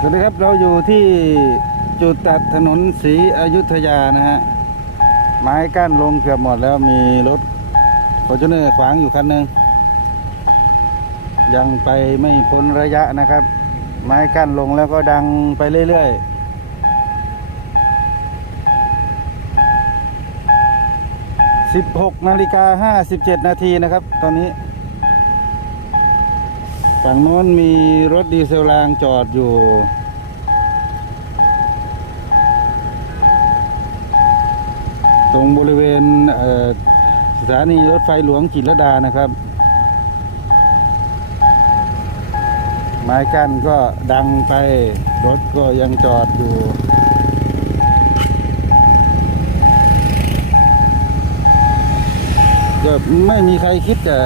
สวัสดีครับเราอยู่ที่จุดตัดถนนศรีอยุธยานะฮะไม้กั้นลงเกือบหมดแล้วมีรถฟอร์จูเนอร์ขวางอยู่คันหนึ่งยังไปไม่พ้นระยะนะครับ ไม้กั้นลงแล้วก็ดังไปเรื่อยๆ16นาฬิกา57นาทีนะครับ ตอนนี้ ฝั่งโน้นมีรถดีเซลรางจอดอยู่ ตรงบริเวณเสถานีรถไฟหลวงจิตรดานะครับ ไม้กั้นก็ดังไป รถก็ยังจอดอยู่ก็ไม่มีใครคิดจะ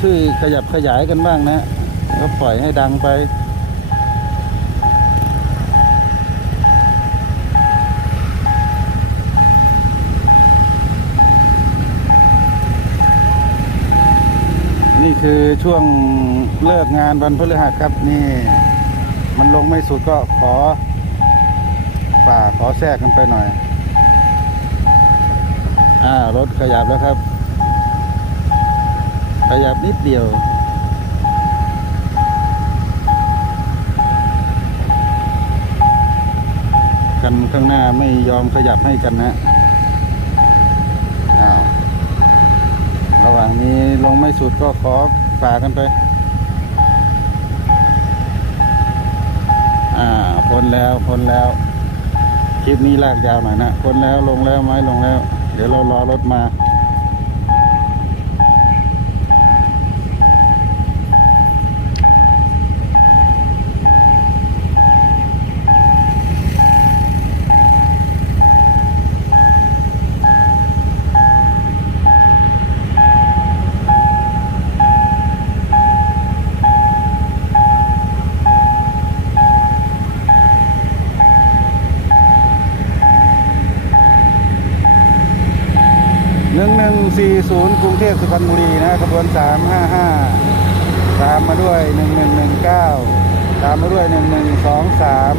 ช่วยขยับขยายกันบ้างนะ ก็ปล่อยให้ดังไป นี่คือช่วงเลิกงานวันพฤหัสครับนี่ มันลงไม่สุดก็ขอฝ่าขอแทรกกันไปหน่อย อ่ารถขยับแล้วครับ ขยับนิดเดียว ข้างหน้าไม่ยอมขยับให้กันนะอ้าวระหว่างนี้ลงไม่สุดก็ขอฝากกันไป อ่าพ้นแล้วพ้นแล้วคลิปนี้ลากยาวหน่อยนะพ้นแล้วลงแล้วไม้ลงแล้ว เดี๋ยวเรารอรถมา หนึ่งหนึ่งสี่ศูนย์กรุงเทพสุพรรณบุรีนะขบวนสามห้าห้าตามมาด้วยหนึ่งหนึ่งหนึ่งเก้าตามมาด้วยหนึ่งหนึ่งสองสาม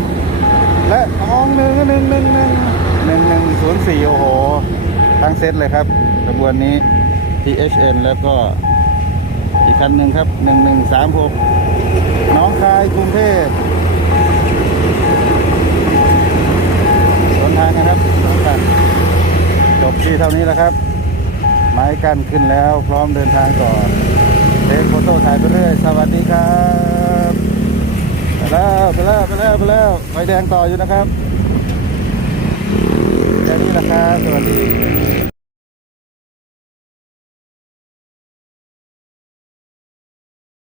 และน้องหนึ่งหนึ่งหนึ่งหนึ่งหนึ่งหนึ่งศูนย์สี่โอ้โหทั้งเซตเลยครับขบวนนี้ THN แล้วก็อีกคันหนึ่งครับหนึ่งหนึ่งสามหกน้องคายกรุงเทพสวนทางกันครับสวนทางจบที่เท่านี้แล้วครับ ไม้กั้นขึ้นแล้วพร้อมเดินทางก่อนเทคโฟโต้ถ่ายไปเรื่อย สวัสดีครับไปแล้วไปแล้วไปแล้วไปแล้วไฟแดงต่ออยู่นะครับแค่นี้นะครับ สวัสดี